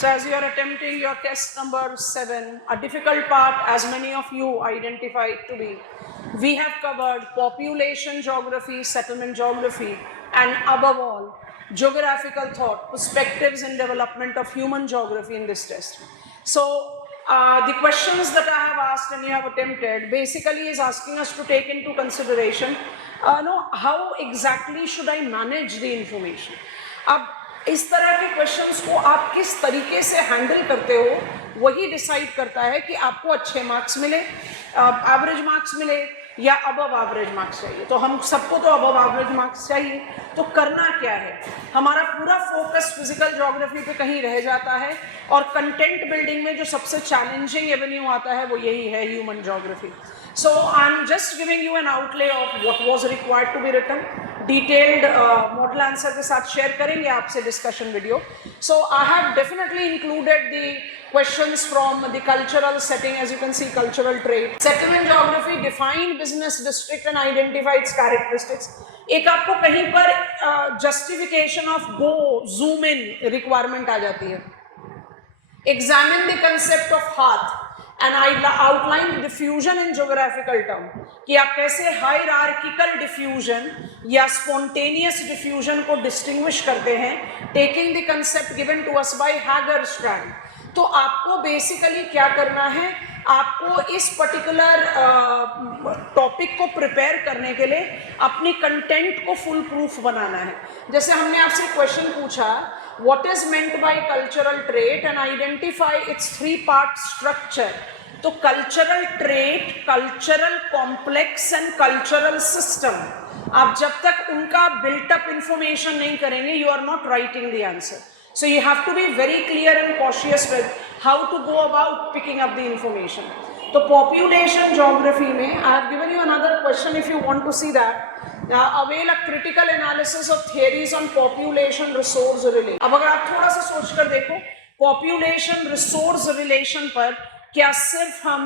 So as you are attempting your test number 7, a difficult part as many of you identify it to be, we have covered population geography, settlement geography, and above all, geographical thought, perspectives in development of human geography in this test. So the questions that I have asked and you have attempted basically is asking us to take into consideration how exactly should I manage the information. अब इस तरह के क्वेश्चंस को आप किस तरीके से हैंडल करते हो वही डिसाइड करता है कि आपको अच्छे मार्क्स मिले, एवरेज मार्क्स मिले या अबव एवरेज मार्क्स चाहिए। तो हम सबको तो अबव एवरेज मार्क्स चाहिए, तो करना क्या है, हमारा पूरा फोकस फिजिकल ज्योग्राफी पे कहीं रह जाता है और कंटेंट बिल्डिंग में जो सबसे चैलेंजिंग एवेन्यू आता है वो यही है human geography. So I am just giving you an outlay of what was required to be written. Detailed model answer के साथ शेयर करेंगे आपसे discussion video. So I have definitely included the questions from the cultural setting, as you can see, cultural trait, settlement geography, define business district and identify its characteristics. एक आपको कहीं पर justification of go zoom in requirement आ जाती है। Examine the concept of हाथ and I outline diffusion in geographical term, कि आप कैसे hierarchical diffusion या spontaneous diffusion को distinguish करते हैं, taking the concept given to us by Hagerstrand। तो आपको बेसिकली क्या करना है, आपको इस पर्टिकुलर टॉपिक को प्रिपेयर करने के लिए अपनी कंटेंट को फुल प्रूफ बनाना है। जैसे हमने आपसे क्वेश्चन पूछा, what is meant by cultural trait and identify its 3 part structure. तो cultural trait, cultural complex and cultural system, आप जब तक उनका बिल्टअप इंफॉर्मेशन नहीं करेंगे, you are not writing the answer. So you have to be very clear and cautious with how to go about picking up the information. So population geography में I have given you another question if you want to see that. Avail a critical analysis of theories on population resource relation. अब अगर आप थोड़ा सा सोच कर देखो, population resource relation पर क्या सिर्फ हम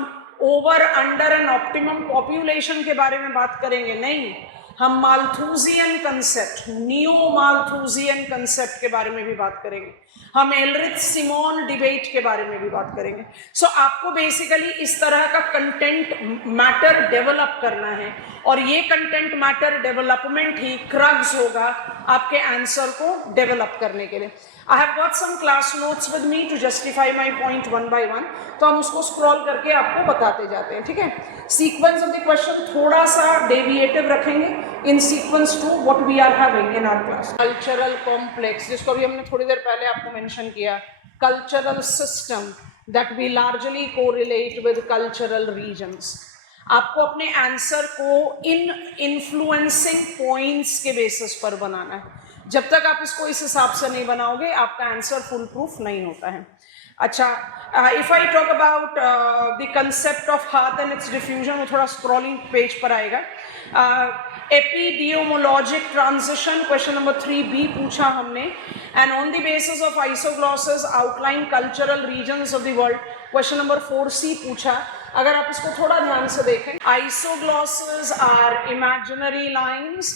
over under and optimum population के बारे में बात करेंगे? नहीं, हम माल्थूजियन कंसेप्ट, नियो माल्थूजियन कंसेप्ट के बारे में भी बात करेंगे, हम एलरिच सिमोन डिबेट के बारे में भी बात करेंगे। सो आपको बेसिकली इस तरह का कंटेंट मैटर डेवलप करना है और ये कंटेंट मैटर डेवलपमेंट ही क्रक्स होगा आपके आंसर को डेवलप करने के लिए। I have got some class notes with me to justify my point one by one, तो हम उसको स्क्रॉल करके आपको बताते जाते हैं, ठीक है। सीक्वेंस ऑफ द क्वेश्चन थोड़ा सा डेविएटिव रखेंगे in sequence to what we are having in our class. Cultural complex, जिसको भी हमने थोड़ी देर पहले आपको मेंशन किया, cultural system that we largely correlate with cultural regions. आपको अपने आंसर को इन इन्फ्लुएंसिंग पॉइंट्स के बेसिस पर बनाना है। जब तक आप इसको इस हिसाब से नहीं बनाओगे आपका आंसर फुल प्रूफ नहीं होता है। अच्छा, if I talk about the concept of हाथ एंड इट्स डिफ्यूजन, वो थोड़ा स्क्रॉलिंग पेज पर आएगा। एपिडियोमोलॉजिक ट्रांजिशन क्वेश्चन नंबर 3B पूछा हमने, and on the basis of isoglosses outline cultural regions of the world question number 4C पूछा। अगर आप इसको थोड़ा ध्यान से देखें, isoglosses are imaginary lines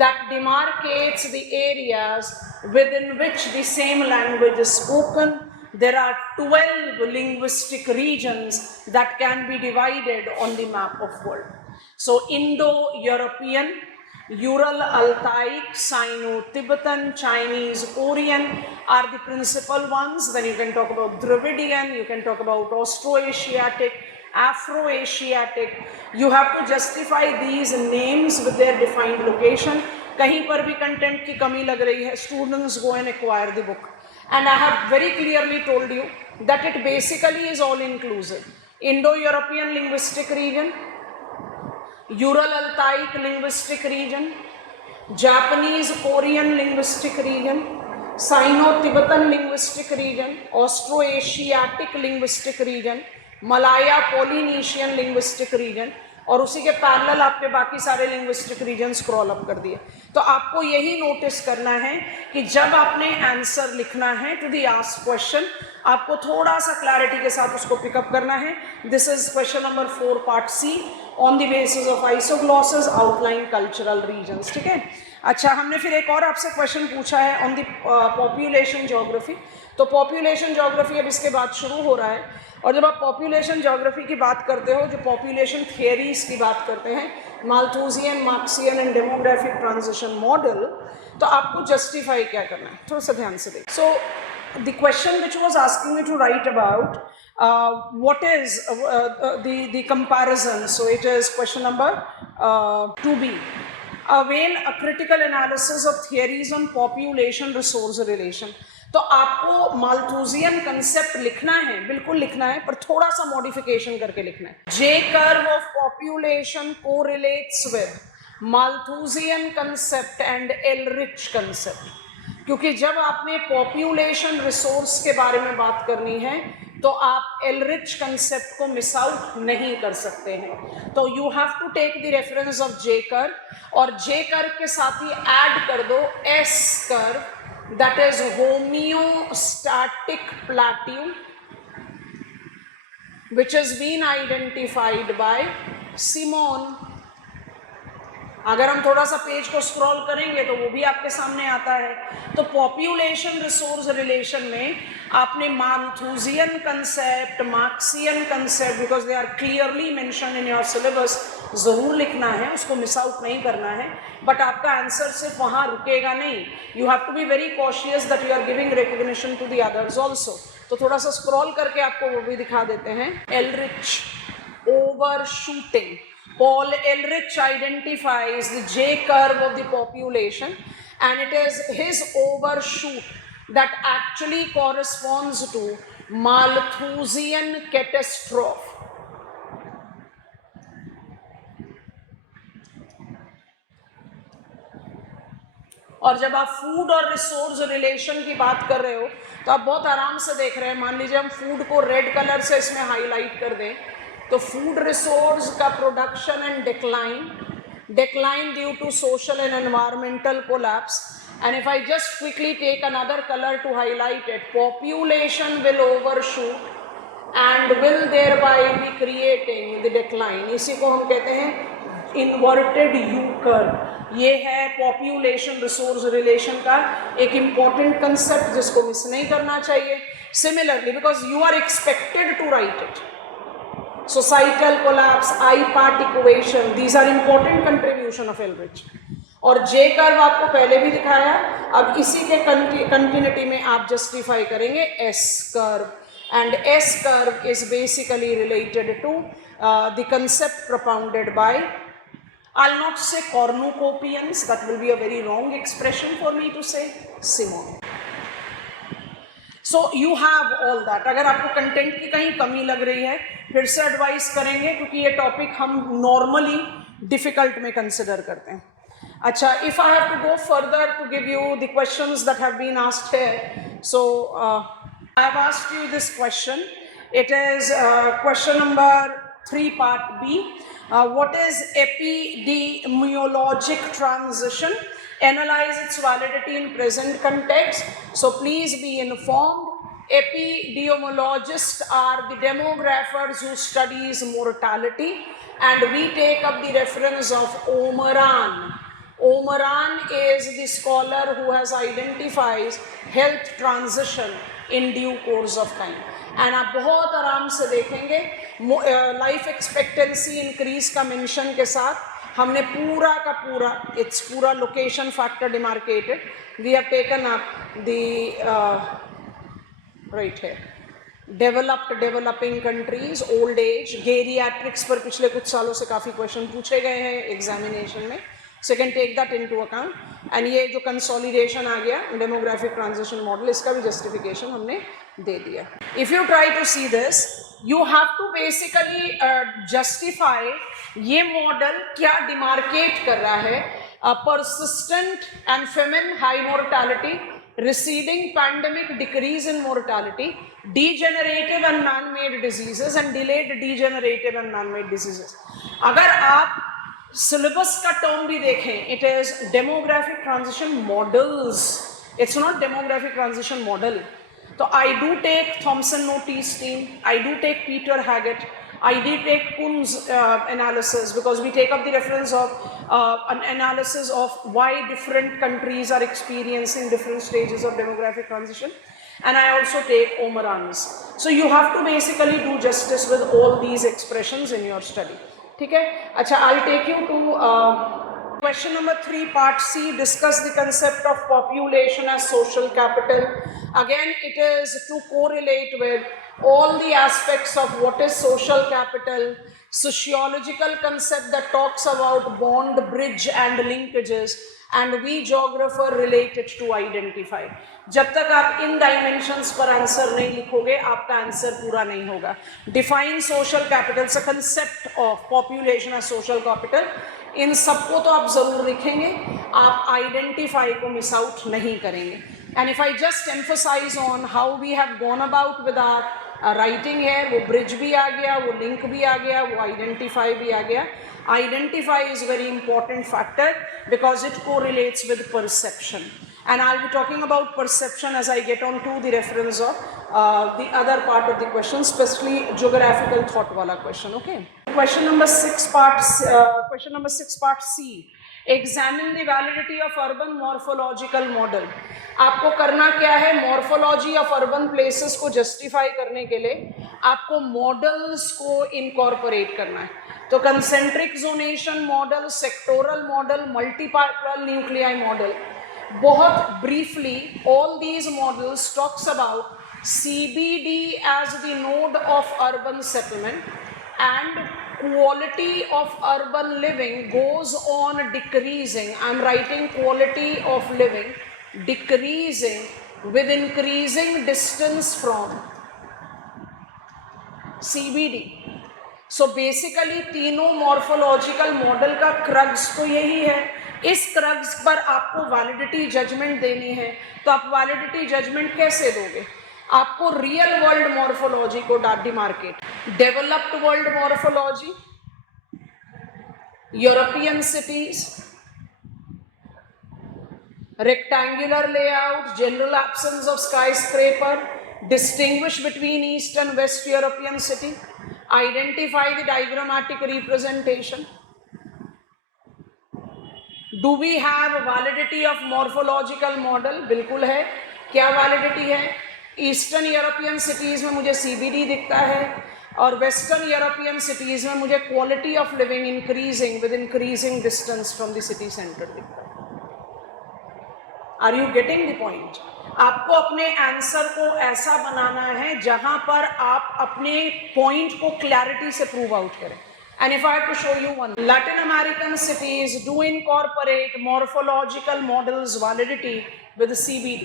that demarcates the areas within which the same language is spoken. There are 12 linguistic regions that can be divided on the map of world. So Indo-European, Ural-Altaic, Sino-Tibetan, Chinese, Korean are the principal ones. Then you can talk about Dravidian, you can talk about Austro-Asiatic, Afro-Asiatic. You have to justify these names with their defined location. कहीं पर भी कंटेंट की कमी लग रही है, students go and acquire the book. And I have very clearly told you that it basically is all inclusive. Indo-European linguistic region, Ural-Altaic linguistic region, Japanese Korean linguistic region, Sino-Tibetan linguistic region, Austro-Asiatic linguistic region, Malaya Polynesian linguistic region, और उसी के पैरेलल आपके बाकी सारे linguistic reason scroll up कर दिए। तो आपको यही नोटिस करना है कि जब आपने आंसर लिखना है टू द आस्क्ड क्वेश्चन, आपको थोड़ा सा क्लैरिटी के साथ उसको पिकअप करना है। This is question number 4 part C on the basis of isoglosses outline cultural regions, ठीक है। अच्छा, हमने फिर एक और आपसे क्वेश्चन पूछा है ऑन द पॉपुलेशन ज्योग्राफी। तो पॉपुलेशन ज्योग्राफी अब इसके बाद शुरू हो रहा है, और जब आप पॉपुलेशन ज्योग्राफी की बात करते हो, जो पॉपुलेशन थियरीज की बात करते हैं, Malthusian, Marxian and demographic transition model, तो आपको जस्टिफाई क्या करना है, थोड़ा सा ध्यान से देखिए। So the question which was asking me to write about what is the comparison. So it is question number 2b. Avail a critical analysis of theories on population resource relation. तो आपको माल्थूजियन कंसेप्ट लिखना है, बिल्कुल लिखना है, पर थोड़ा सा मॉडिफिकेशन करके लिखना है। J curve of population correlates with Malthusian concept and Ehrlich concept. क्योंकि जब आपने पॉपुलेशन रिसोर्स के बारे में बात करनी है तो आप एलरिच कंसेप्ट को मिस आउट नहीं कर सकते हैं। तो you have to take the reference of J curve, और जे कर्व के साथ ही ऐड कर दो S curve, that is homeostatic plateau which has been identified by Simon। अगर हम थोड़ा सा पेज को स्क्रॉल करेंगे तो वो भी आपके सामने आता है। तो पॉपुलेशन रिसोर्स रिलेशन में आपने Malthusian concept, Marxian concept, because they are clearly mention in your syllabus, ज़रूर लिखना है, उसको मिस आउट नहीं करना है। बट आपका आंसर सिर्फ वहाँ रुकेगा नहीं, you have to be very cautious that you are giving recognition to the others also. तो थोड़ा सा स्क्रॉल करके आपको वो भी दिखा देते हैं। एलरिच overshooting. Paul Ehrlich identifies the J curve of the population, and it is his overshoot that actually corresponds to Malthusian catastrophe. और जब आप फूड और रिसोर्स रिलेशन की बात कर रहे हो तो आप बहुत आराम से देख रहे हैं। मान लीजिए हम फूड को रेड कलर से इसमें हाईलाइट कर दें, तो फूड रिसोर्स का production and decline due to social and environmental collapse. And if I just quickly take another colour to highlight it, population will overshoot and will thereby be creating the decline. इसी को हम कहते हैं inverted you curve. ये है population resource relation का एक important concept जिसको मिस नहीं करना चाहिए। Similarly, because you are expected to write it, societal collapse, I-part equation, these are important contribution of Ehrlich। और J कर्व आपको पहले भी दिखाया, अब इसी के कंटिन्यूटी में आप जस्टिफाई करेंगे S curve, and S curve is basically related to the concept propounded by, I'll not say cornucopians, that will be a very wrong expression for me to say, Simon। So you have all that. अगर आपको कंटेंट की कहीं कमी लग रही है, फिर से एडवाइस करेंगे, क्योंकि ये टॉपिक हम नॉर्मली डिफिकल्ट में कंसिडर करते हैं। अच्छा, if I have to go further to give you the questions that have been asked here, so I have asked you this question. It is question number 3 part B. What is epidemiologic transition? Analyze its validity in present context. So please be informed, epidemiologists are the demographers who studies mortality, and we take up the reference of Omaran. Omaran is the scholar who has identified health transition in due course of time। And आप बहुत आराम से देखेंगे life expectancy increase का mention के साथ हमने पूरा का पूरा, इट्स पूरा location factor demarcated. We have taken up the right है developed, developing countries, old age, geriatrics पर पिछले कुछ सालों से काफ़ी क्वेश्चन पूछे गए हैं एग्जामिनेशन में, so can take that into account. And ये जो कंसोलिडेशन आ गया डेमोग्राफिक ट्रांजिशन मॉडल, इसका भी जस्टिफिकेशन हमने दे दिया। If you try to see this, you have to basically justify ये मॉडल क्या डिमार्केट कर रहा है। Persistent and famine high mortality, receding pandemic decrease in mortality, degenerative and man-made diseases and delayed degenerative and man-made diseases। अगर आप सिलेबस का term भी देखें, it is demographic transition models, it's not demographic transition model. तो I do take Thompson Notestein, I do take Peter Haggett, I did take Kuhn's analysis, because we take up the reference of an analysis of why different countries are experiencing different stages of demographic transition. And I also take Omeran's. So you have to basically do justice with all these expressions in your study. Okay? Acha, I'll take you to question number 3, part C. Discuss the concept of population as social capital. Again, it is to correlate with all the aspects of what is social capital, sociological concept that talks about bond, bridge and linkages, and we geographer related to identify. जब तक आप इन डायमेंशंस पर आंसर नहीं लिखोगे आपका आंसर पूरा नहीं होगा. Define social capital, a concept of population as social capital. इन सबको तो आप जरूर लिखेंगे, आप आइडेंटिफाई को मिस आउट नहीं करेंगे. And if I just emphasise on how we have gone about with our writing है, वो ब्रिज भी आ गया, वो लिंक भी आ गया, वो आइडेंटिफाई भी आ गया. Identify is a very important factor because it correlates with perception. And I'll be talking about perception as I get on to the reference of the other part of the question, especially geographical thought wala question. Okay. Question number 6 part C. Examine the validity of urban morphological model. आपको करना क्या है? Morphology of urban places को justify करने के लिए आपको models को incorporate करना है. तो concentric zonation model, sectoral model, multiparallel nuclei model. बहुत briefly, all these models talks about CBD as the node of urban settlement, and quality of urban living goes on decreasing. I'm writing quality of living decreasing with increasing distance from CBD. So basically तीनों morphological model का क्रक्स तो यही है. इस क्रक्स पर आपको validity judgement देनी है. तो आप वैलिडिटी जजमेंट कैसे दोगे? आपको रियल वर्ल्ड मॉर्फोलॉजी को demarcate, developed world morphology, European cities, rectangular layout, general absence of sky scraper, distinguish between east and waste European city, identify the diagrammatic representation. Do we have validity of morphological model? बिल्कुल है. क्या validity है? Eastern European cities में मुझे CBD दिखता है और western European cities में मुझे quality of living increasing with increasing distance from the city centre दिखता है. Are you getting the point? आपको अपने आंसर को ऐसा बनाना है जहां पर आप अपने पॉइंट को क्लैरिटी से प्रूव आउट करें. And if I have to show you one, Latin American cities do incorporate morphological models validity with CBD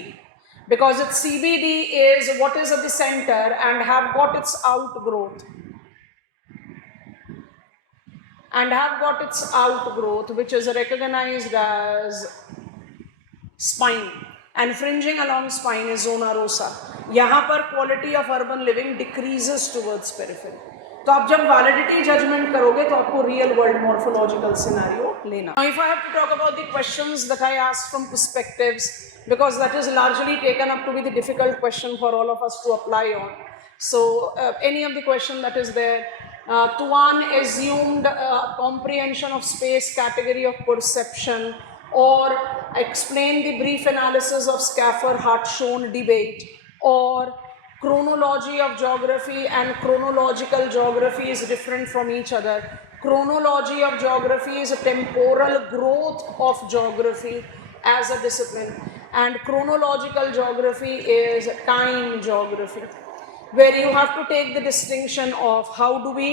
because its CBD is what is at the center and have got its outgrowth which is recognized as spine. And fringing along spine is zona rosa. यहाँ पर quality of urban living decreases towards periphery. तो आप जब validity judgment करोगे तो आपको real world morphological scenario लेना. Now if I have to talk about the questions that I asked from perspectives, because that is largely taken up to be the difficult question for all of us to apply on. So any of the question that is there, Tuan assumed comprehension of space category of perception, or explain the brief analysis of Schaffer-Hartshorne debate, or chronology of geography and chronological geography is different from each other. Chronology of geography is a temporal growth of geography as a discipline, and chronological geography is time geography, where you have to take the distinction of how do we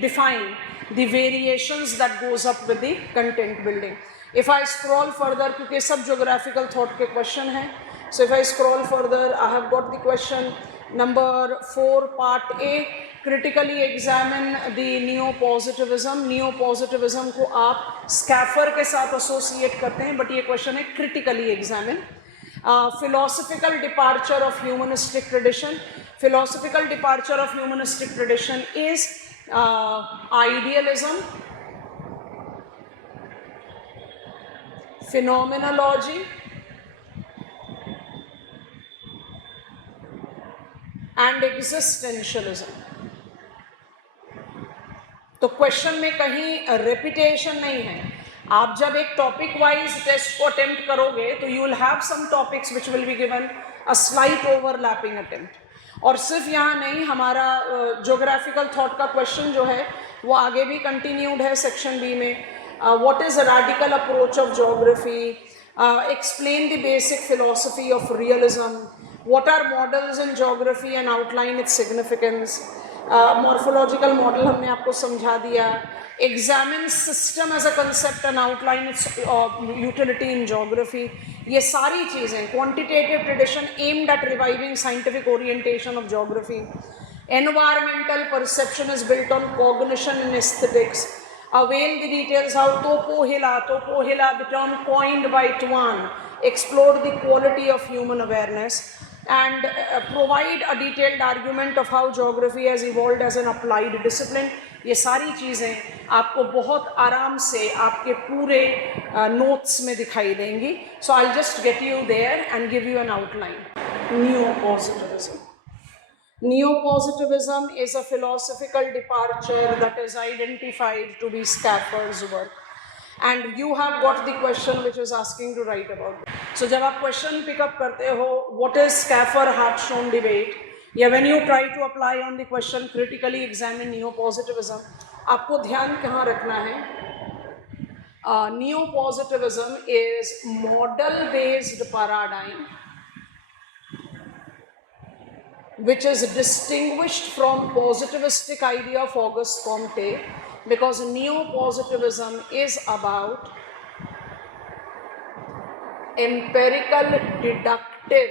define the variations that goes up with the content building. If I scroll further, क्योंकि सब geographical thought के question हैं, so if I scroll further, I have got the question number 4 part A. Critically examine the neo-positivism. Neo-positivism को आप Schaffer के साथ associate करते हैं, but ये question है critically examine. Philosophical departure of humanistic tradition. Philosophical departure of humanistic tradition is idealism, phenomenology, and existentialism. तो question में कहीं रिपीटेशन नहीं है। आप जब एक टॉपिक वाइज टेस्ट को अटेम्प्ट करोगे तो you will have some topics which will be given a slight overlapping attempt. और सिर्फ यहाँ नहीं, हमारा ज्योग्राफिकल थॉट का क्वेश्चन जो है वो आगे भी कंटिन्यूड है सेक्शन बी में। What is a radical approach of geography, explain the basic philosophy of realism, what are models in geography and outline its significance. Morphological model हमने आपको समझा दिया। Examine system as a concept and outline its utility in geography. ये सारी चीज़ें quantitative tradition aimed at reviving scientific orientation of geography. Environmental perception is built on cognition in aesthetics. Avail the details how Topohila, the term coined by Tuan, explored the quality of human awareness, and provide a detailed argument of how geography has evolved as an applied discipline. ये सारी चीज़ें आपको बहुत आराम से आपके पूरे नोट्स में दिखाई देंगी. So I'll just get you there and give you an outline. Neo-positivism. Neo-positivism is a philosophical departure that is identified to be Skaffer's work. And you have got the question which is asking to write about it. So जब आप question pick up करते हो, what is Skaffer-Hartshorne debate? या when you try to apply on the question critically examine neo-positivism, आपको ध्यान कहाँ रखना है? Neo-positivism is model-based paradigm which is distinguished from positivistic idea of Auguste Comte, because neo-positivism is about empirical deductive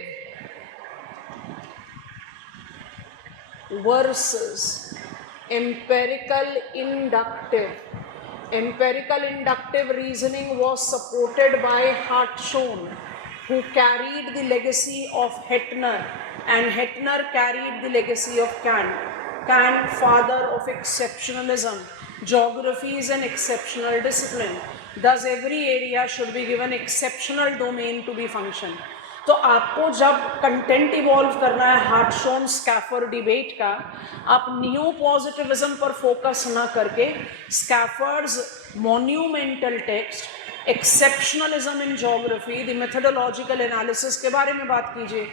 versus empirical inductive. Empirical inductive reasoning was supported by Hartshorne, who carried the legacy of Hettner, and Hettner carried the legacy of Kant. Kant, father of exceptionalism. Geography is an exceptional discipline. Thus, every area should be given exceptional domain to be function. तो आपको जब content evolve करना है हार्टशॉर्न Schaeffer debate का, आप neo positivism पर focus ना करके Schaefer's monumental text, exceptionalism in geography, the methodological analysis के बारे में बात कीजिए.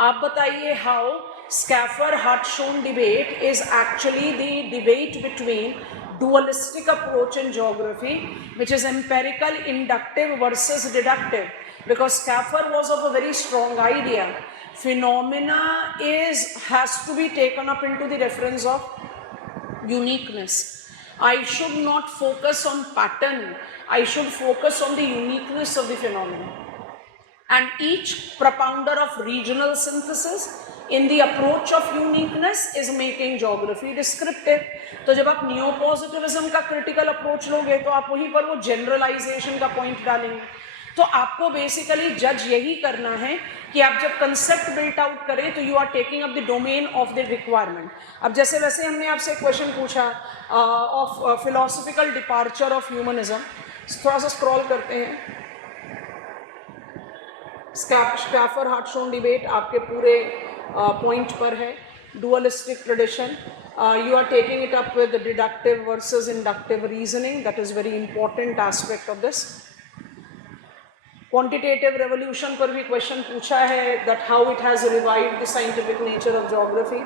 आप बताइए how Schaefer Hartshorne debate is actually the debate between dualistic approach in geography, which is empirical inductive versus deductive, because Skaffer was of a very strong idea. Phenomena has to be taken up into the reference of uniqueness. I should not focus on pattern, I should focus on the uniqueness of the phenomena. And each propounder of regional synthesis in the approach of uniqueness is making geography descriptive. तो जब आप neo positivism का critical approach लोगे तो आप वहीं पर वो जनरलाइजेशन का पॉइंट डालेंगे. तो आपको बेसिकली जज यही करना है कि आप जब कंसेप्ट बिल्ट आउट करें तो you are taking up the domain of the requirement. अब जैसे वैसे हमने आपसे क्वेश्चन पूछा of philosophical departure of humanism. थोड़ा सा स्क्रॉल करते हैं. स्कैफर हार्टशॉर्न डिबेट आपके पूरे पॉइंट पर है. Dualistic tradition, you are taking it up with the deductive versus inductive reasoning. That is very important aspect of this. Quantitative revolution पर भी question पूछा है that how it has revived the scientific nature of geography.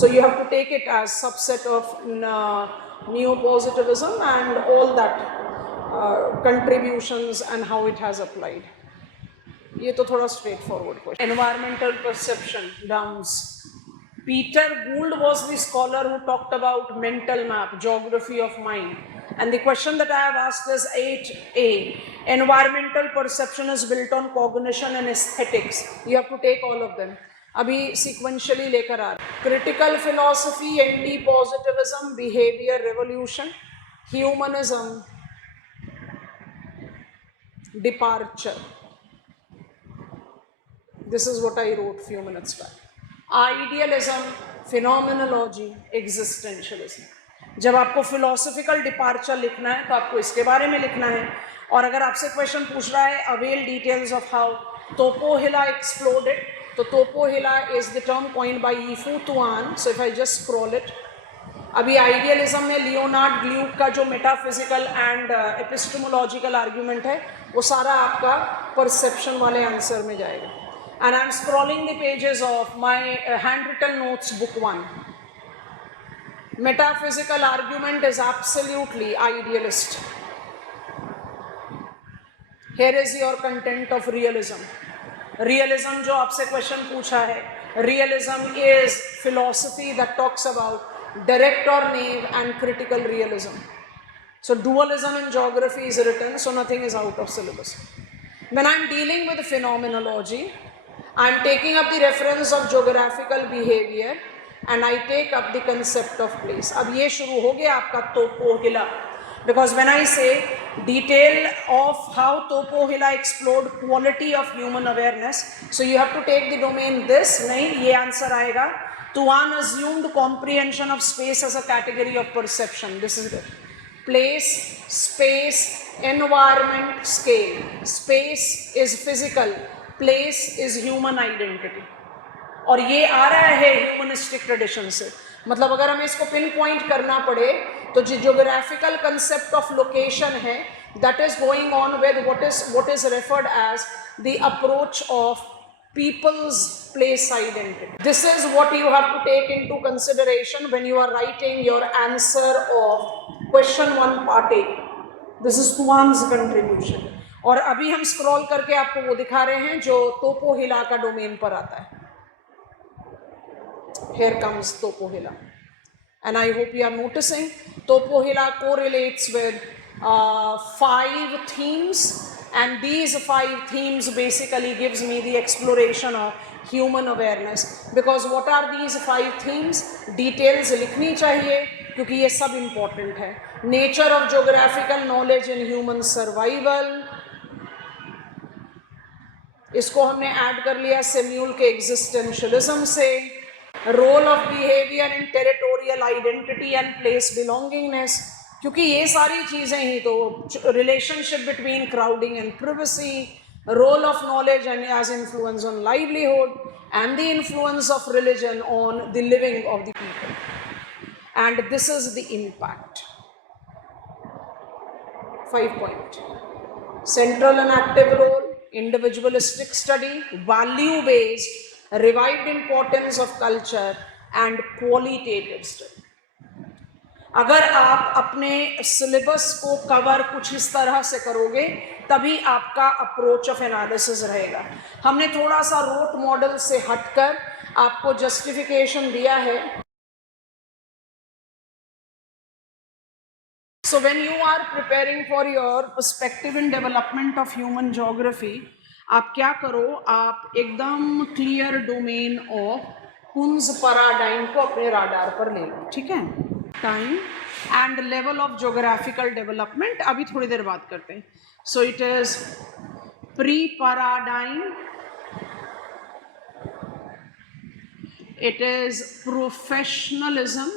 So you have to take it as subset of neo-positivism and all that contributions and how it has applied. ये तो थोड़ा straight forward question. Environmental perception, Downs. Peter Gould was the scholar who talked about mental map, geography of mind. And the question that I have asked is 8A. Environmental perception is built on cognition and aesthetics. You have to take all of them. अभी sequentially लेकर आ रहे. Critical philosophy, anti-positivism, behavior revolution, humanism, departure. This is what I wrote few minutes back. Idealism, phenomenology, existentialism. जब आपको philosophical departure लिखना है तो आपको इसके बारे में लिखना है. और अगर आपसे क्वेश्चन पूछ रहा है avail details of how Topohila exploded, तो Topohila is the term coined by Yifu Tuan. So if I just scroll it, अभी आइडियलिज्म में लियोनार्ड ग्ल्यूक का जो मेटाफिजिकल एंड एपिस्टेमोलॉजिकल आर्ग्यूमेंट है वो सारा आपका परसेप्शन वाले आंसर में जाएगा. And I'm scrolling the pages of my handwritten notes book 1. Metaphysical argument is absolutely idealist. Here is your content of realism. Realism जो आपसे क्वेश्चन पूछा है, realism is philosophy that talks about direct or naive and critical realism. So dualism in geography is written, so nothing is out of syllabus. When I'm dealing with phenomenology, I'm taking up the reference of geographical behavior and I take up the concept of place. अब ये शुरू हो गया आपका Topohila, because when I say detail of how Topohila explored quality of human awareness, so you have to take the domain this, नहीं ये आंसर आएगा. Tuan assumed comprehension of space as a category of perception. This is it. Place, space, environment, scale. Space is physical. Place is human identity. और ये आ रहा है humanistic tradition से. मतलब अगर हमें इसको पिन पॉइंट करना पड़े तो जो ज्योग्राफिकल कंसेप्ट ऑफ लोकेशन है that is going on with what is referred as the approach of people's place identity. This is what you have to take into consideration when you are writing your answer of question 1 part A. This is Tuan's contribution. और अभी हम स्क्रॉल करके आपको वो दिखा रहे हैं जो Topohila का डोमेन पर आता है. Here comes Topohila, and I hope you are noticing Topohila correlates with 5 themes, and these 5 themes basically gives me the exploration of human awareness. Because what are these 5 themes? Details लिखनी चाहिए क्योंकि ये सब important है. Nature of geographical knowledge in human survival, इसको हमने ऐड कर लिया सेम्यूल के एग्जिस्टेंशियलिज्म से. Role of behaviour in territorial identity and place belongingness, क्योंकि ये सारी चीज़ें ही तो relationship between crowding and privacy, role of knowledge and age influence on livelihood and the influence of religion on the living of the people, and this is the impact. 5 point. Central and active role, individualistic study, value based, revived importance of culture and qualitative study. अगर आप अपने सिलेबस को कवर कुछ इस तरह से करोगे तभी आपका अप्रोच ऑफ एनालिसिस रहेगा. हमने थोड़ा सा रोट मॉडल से हटकर आपको जस्टिफिकेशन दिया है. So when you are preparing for your perspective in development of human geography, आप क्या करो, आप एकदम क्लियर डोमेन ऑफ कुंज पैराडाइम को अपने राडार पर ले लो. ठीक है. Time and level of geographical development अभी थोड़ी देर बात करते हैं. So it is pre paradigm, it is professionalism,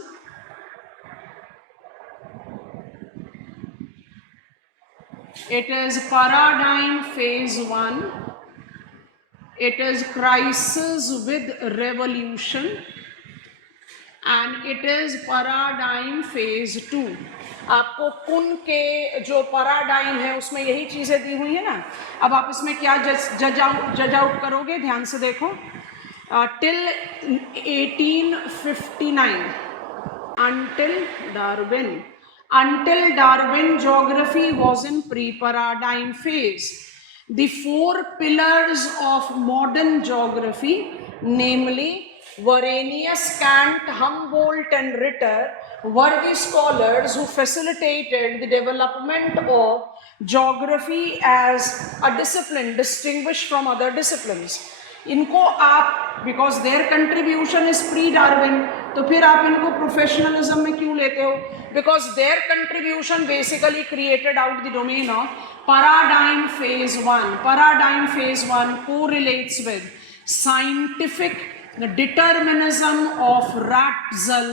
it is paradigm phase 1, it is crisis with revolution, and it is paradigm phase 2. आपको कुन के जो पैराडाइम है उसमें यही चीजें दी हुई है ना. अब आप इसमें क्या जज आउट करोगे, ध्यान से देखो. टिल 1859 until Darwin geography was in pre-paradigm phase. The 4 pillars of modern geography, namely Varenius, Kant, Humboldt and Ritter, were the scholars who facilitated the development of geography as a discipline distinguished from other disciplines. इनको आप because their contribution is pre Darwin, तो फिर आप इनको professionalism में क्यों लेते हो? Because their contribution basically created out the domain of paradigm phase 1. Paradigm phase 1 correlates with scientific determinism of Ratzel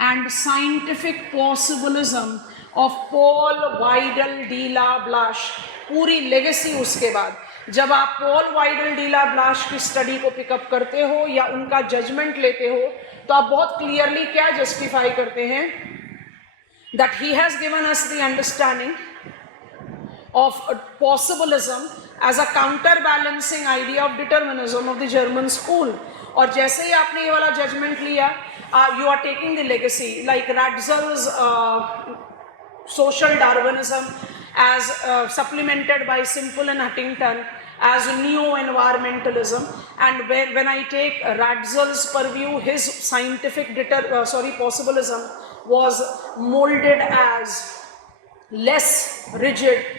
and scientific possibilism of Paul Vidal de la Blache. पूरी लेगेसी उसके बाद जब आप Paul Vidal de la Blache की study को pick up करते हो या उनका जजमेंट लेते हो, तो आप बहुत क्लियरली क्या जस्टिफाई करते हैं, that he has given us the understanding of possibilism as a counterbalancing idea of determinism of the German school. और जैसे ही आपने ये वाला जजमेंट लिया, you are taking the legacy like Ratzel's social Darwinism as supplemented by Simple and Huntington as neo-environmentalism, and when I take Ratzel's purview, his scientific possibilism was molded as less rigid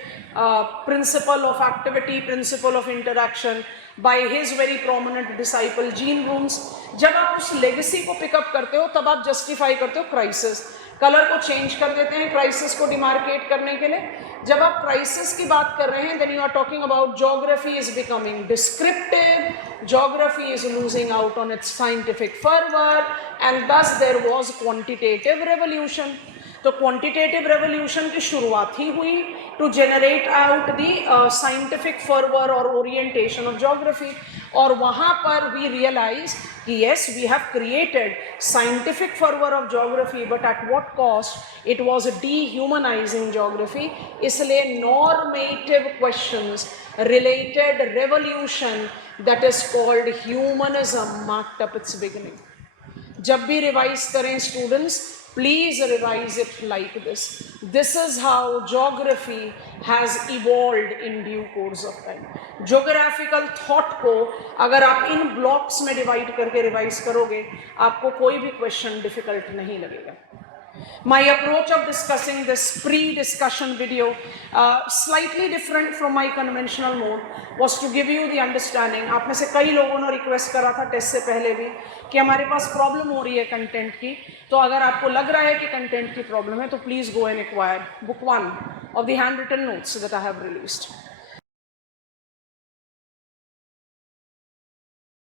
principle of activity, principle of interaction by his very prominent disciple Gene Brooms. जब आप उस legacy को pick up करते हो तब आप justify करते हो crisis, कलर को चेंज कर देते हैं क्राइसिस को डिमार्केट करने के लिए. जब आप क्राइसिस की बात कर रहे हैं, then you are talking about geography is becoming descriptive, geography is losing out on its scientific fervor, and thus there was quantitative revolution. तो क्वांटिटेटिव रेवोल्यूशन की शुरुआत ही हुई to generate out the scientific fervour और orientation of geography. और वहाँ पर we realise कि yes we have created scientific fervour of geography, but at what cost, it was dehumanising geography. इसलिए normative questions related revolution that is called humanism marked up its beginning. जब भी revise करें students, please revise it like this. This is how geography has evolved in due course of time. Geographical thought को अगर आप इन blocks में divide करके revise करोगे, आपको कोई भी question difficult नहीं लगेगा. My approach of discussing this pre-discussion video, slightly different from my conventional mode, was to give you the understanding. आप में से कई लोगों ने रिक्वेस्ट करा था टेस्ट से पहले भी कि हमारे पास प्रॉब्लम हो रही है कंटेंट की. तो अगर आपको लग रहा है कि कंटेंट की प्रॉब्लम है, तो please go and acquire book 1 of the handwritten notes that I have released.